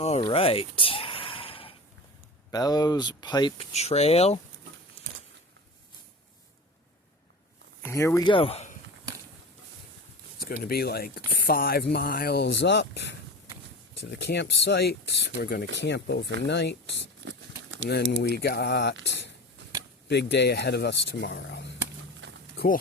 All right, Bellows Pipe Trail. Here we go. It's going to be like 5 miles up to the campsite. We're going to camp overnight. And then we got big day ahead of us tomorrow. Cool.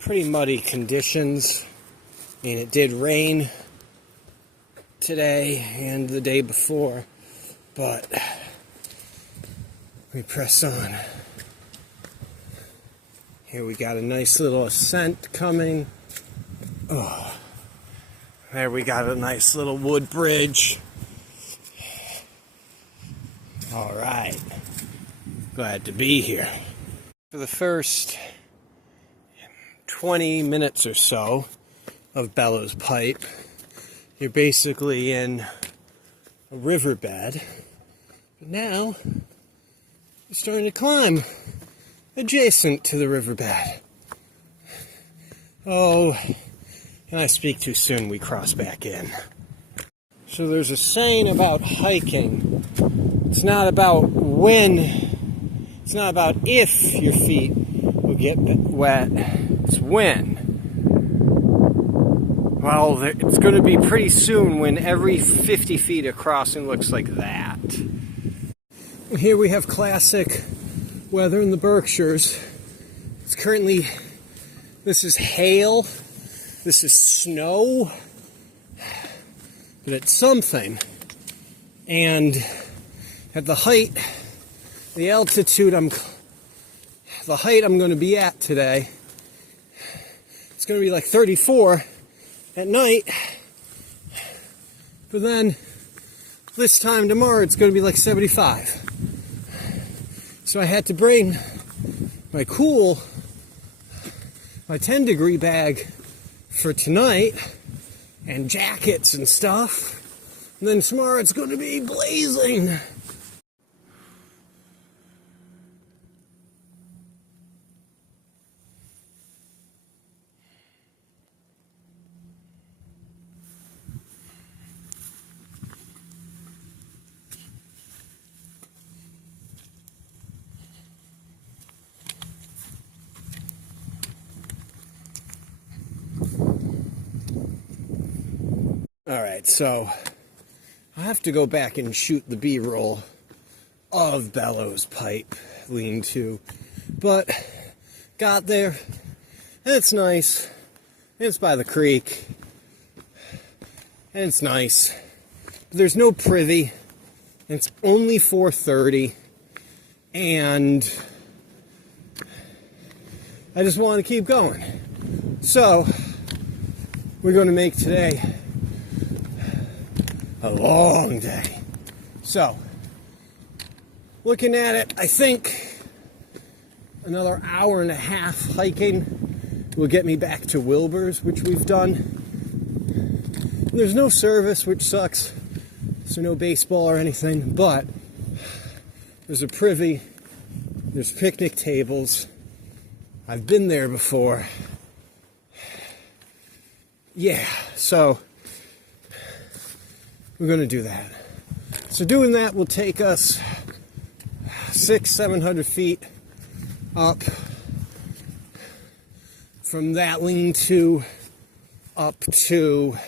Pretty muddy conditions. I mean, it did rain today and the day before, but we press on. Here we got a nice little ascent coming. Oh, there we got a nice little wood bridge. All right, glad to be here. For the first 20 minutes or so of Bellows Pipe, you're basically in a riverbed. But now, you're starting to climb adjacent to the riverbed. Oh, and I speak too soon, we cross back in. So there's a saying about hiking. It's not about when, it's not about if your feet will get wet. It's when. Well, it's going to be pretty soon when every 50 feet a crossing looks like that. Here we have classic weather in the Berkshires. It's currently, this is hail, this is snow, but it's something. And at the height, the altitude the height I'm going to be at today, it's going to be like 34 at night, but then this time tomorrow it's going to be like 75. So I had to bring my 10-degree bag for tonight and jackets and stuff, and then tomorrow it's going to be blazing. Alright, so I have to go back and shoot the B-roll of Bellows Pipe lean-to, but got there, and it's nice, and it's by the creek, and it's nice. There's no privy, and it's only 4:30, and I just want to keep going. So, we're going to make today a long day. So, looking at it, I think another hour and a half hiking will get me back to Wilbur's, which we've done. There's no service, which sucks, so no baseball or anything, but there's a privy, there's picnic tables. I've been there before. Yeah, so we're going to do that. So doing that will take us 600-700 feet up from that lean-to up to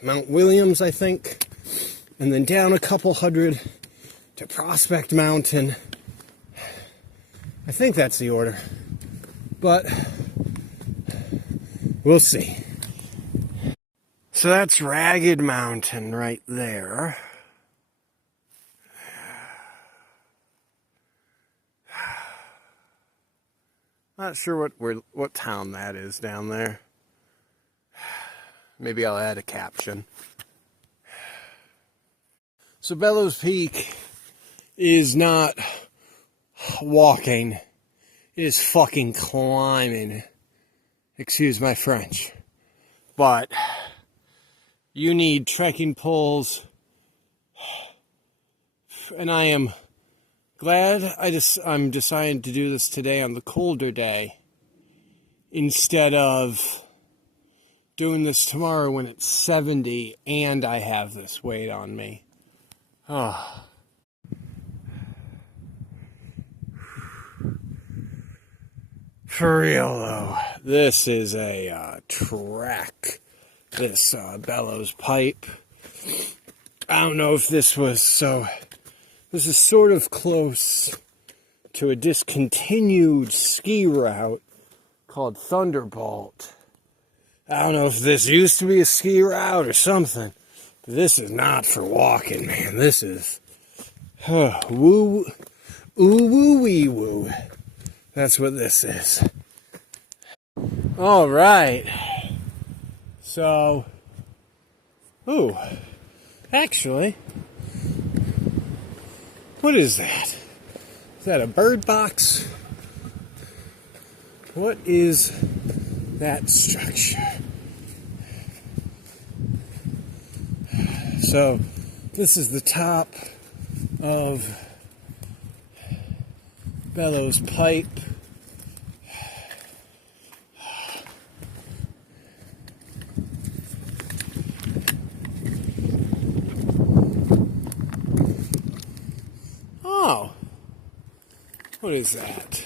Mount Williams, I think, and then down a couple hundred to Prospect Mountain. I think that's the order, but we'll see. So that's Ragged Mountain right there. Not sure what town that is down there. Maybe I'll add a caption. So Bellows Peak is not walking. It is fucking climbing. Excuse my French. But you need trekking poles. And I am glad I'm deciding to do this today on the colder day instead of doing this tomorrow when it's 70 and I have this weight on me. Oh. For real though, this is a trek. This Bellows pipe. I don't know if this was so. This is sort of close to a discontinued ski route called Thunderbolt. I don't know if this used to be a ski route or something, but this is not for walking, man. This is woo, woo, wee, woo. That's what this is. All right. So, actually, what is that? Is that a bird box? What is that structure? So, this is the top of Bellows pipe. Oh, what is that?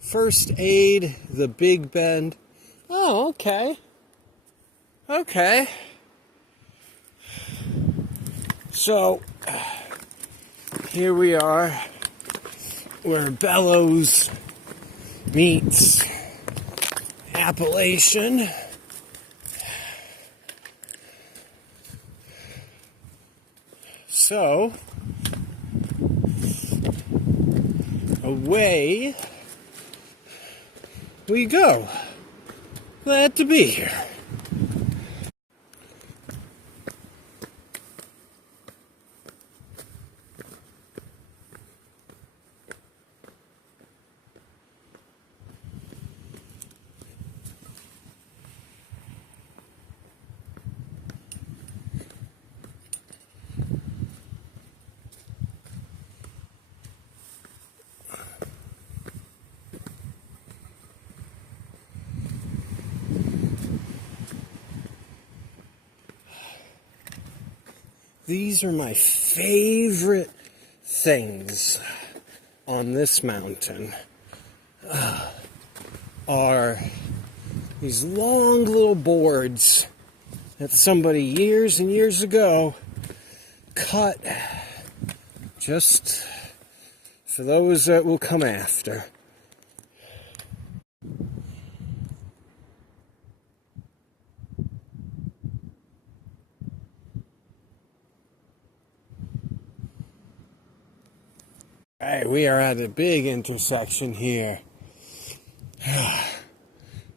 First aid, the Big Bend. Oh, okay. Okay. So, here we are, where Bellows meets Appalachian. So, away we go. Glad to be here. These are my favorite things on this mountain. Are these long little boards that somebody years and years ago cut just for those that will come after. Alright, we are at a big intersection here.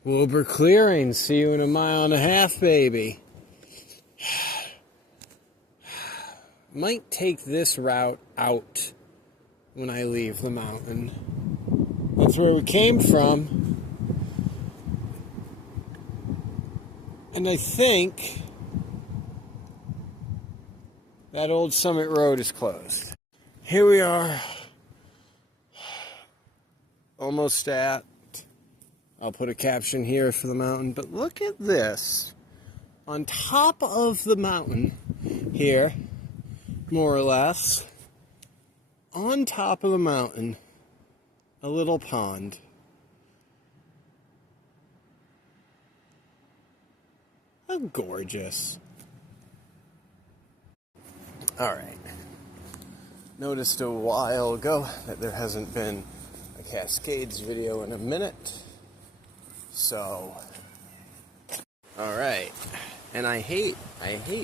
Wilbur Clearing, see you in a mile and a half, baby. Might take this route out when I leave the mountain. That's where we came from. And I think that old Summit Road is closed. Here we are. Almost at, I'll put a caption here for the mountain, but look at this. On top of the mountain here, more or less, on top of the mountain, a little pond. How gorgeous. All right. Noticed a while ago that there hasn't been a Cascades video in a minute. So, all right. And I hate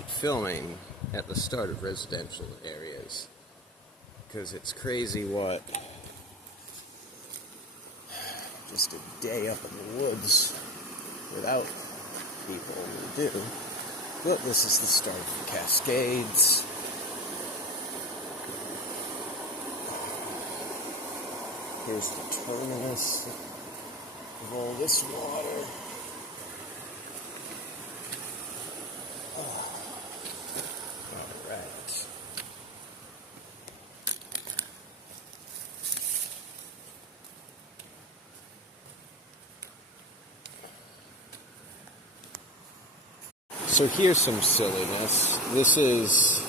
filming at the start of residential areas because it's crazy what just a day up in the woods without people will do. Well, this is the start of the Cascades. Here's the terminus of all this water. All right. So here's some silliness. This is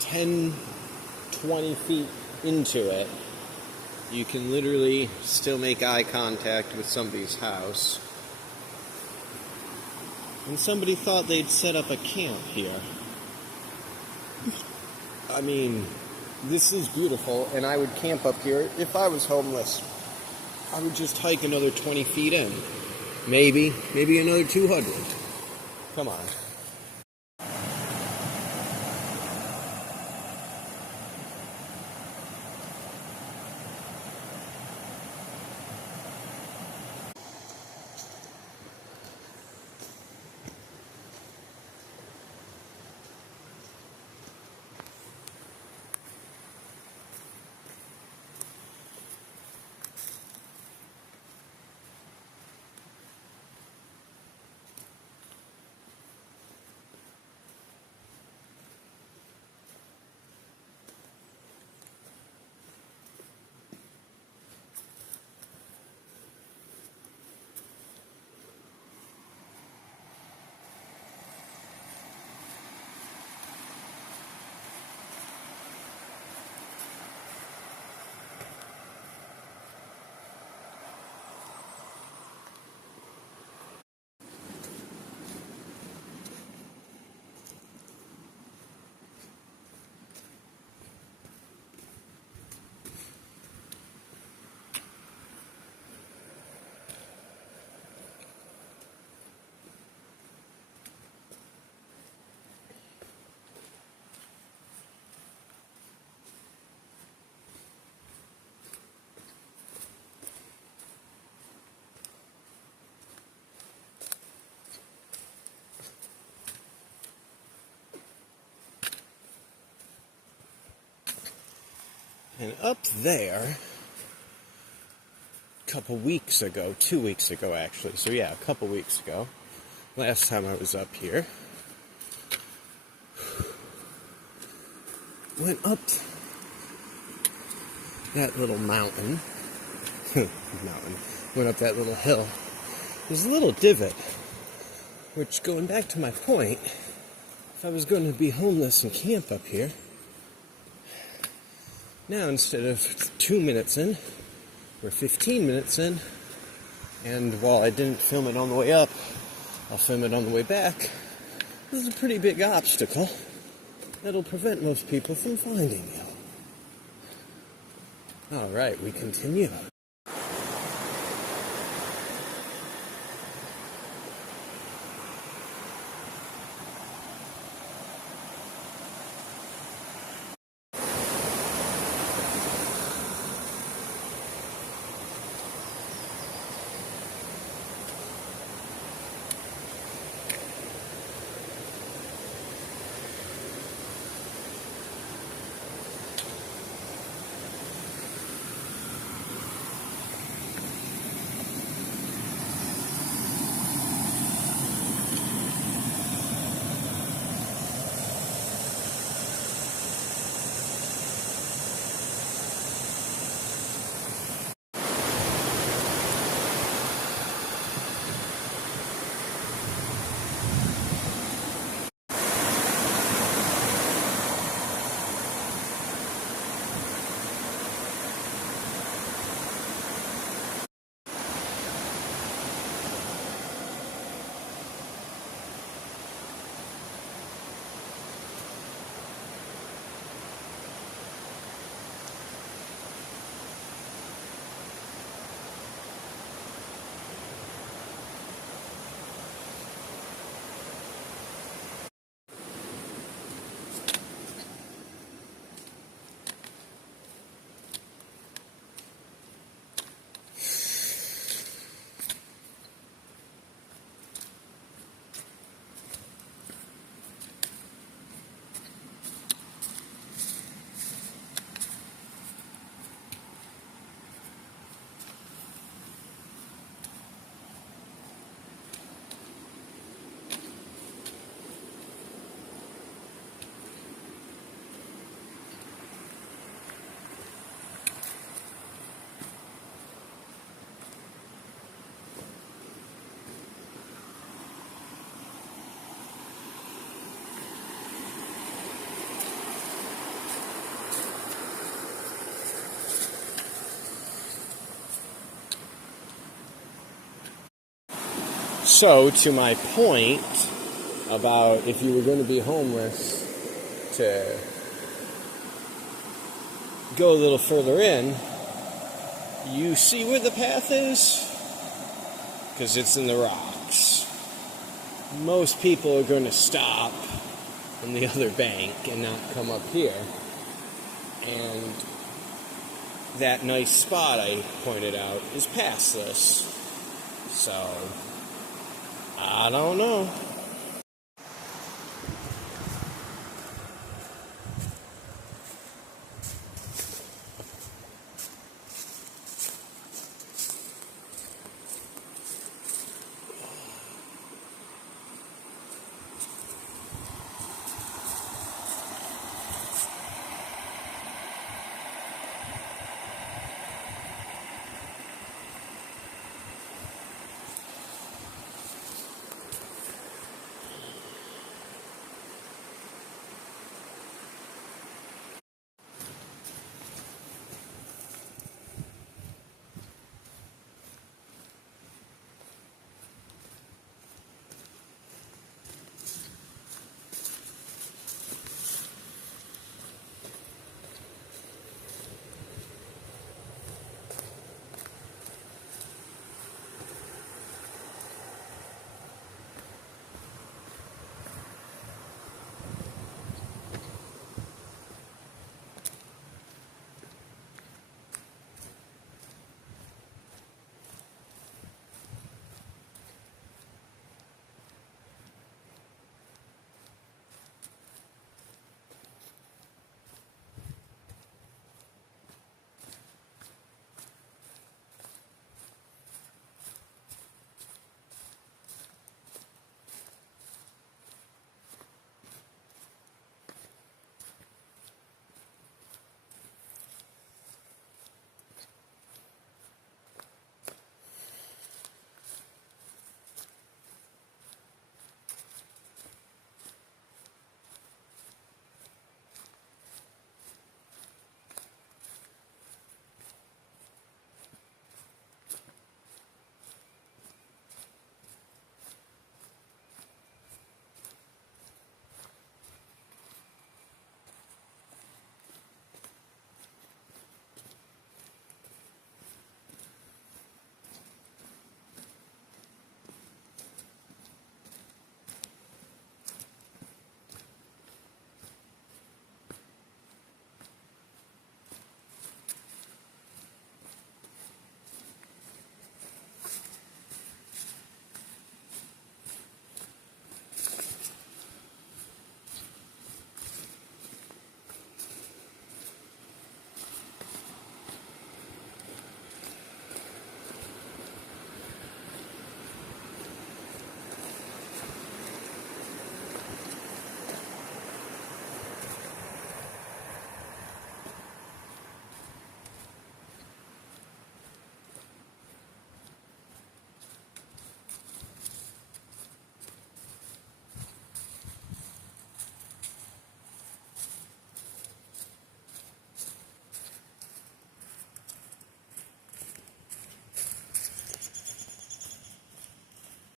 10, 20 feet into it. You can literally still make eye contact with somebody's house. And somebody thought they'd set up a camp here. I mean, this is beautiful, and I would camp up here if I was homeless. I would just hike another 20 feet in. Maybe another 200. Come on. And up there, a couple weeks ago, 2 weeks ago actually, so yeah, a couple weeks ago, last time I was up here, went up that little mountain, went up that little hill. There's a little divot, which, going back to my point, if I was going to be homeless and camp up here, now instead of 2 minutes in, we're 15 minutes in, and while I didn't film it on the way up, I'll film it on the way back. This is a pretty big obstacle that'll prevent most people from finding you. Alright, we continue. So, to my point about if you were going to be homeless, to go a little further in, you see where the path is? Because it's in the rocks. Most people are going to stop on the other bank and not come up here. And that nice spot I pointed out is past this. So, I don't know.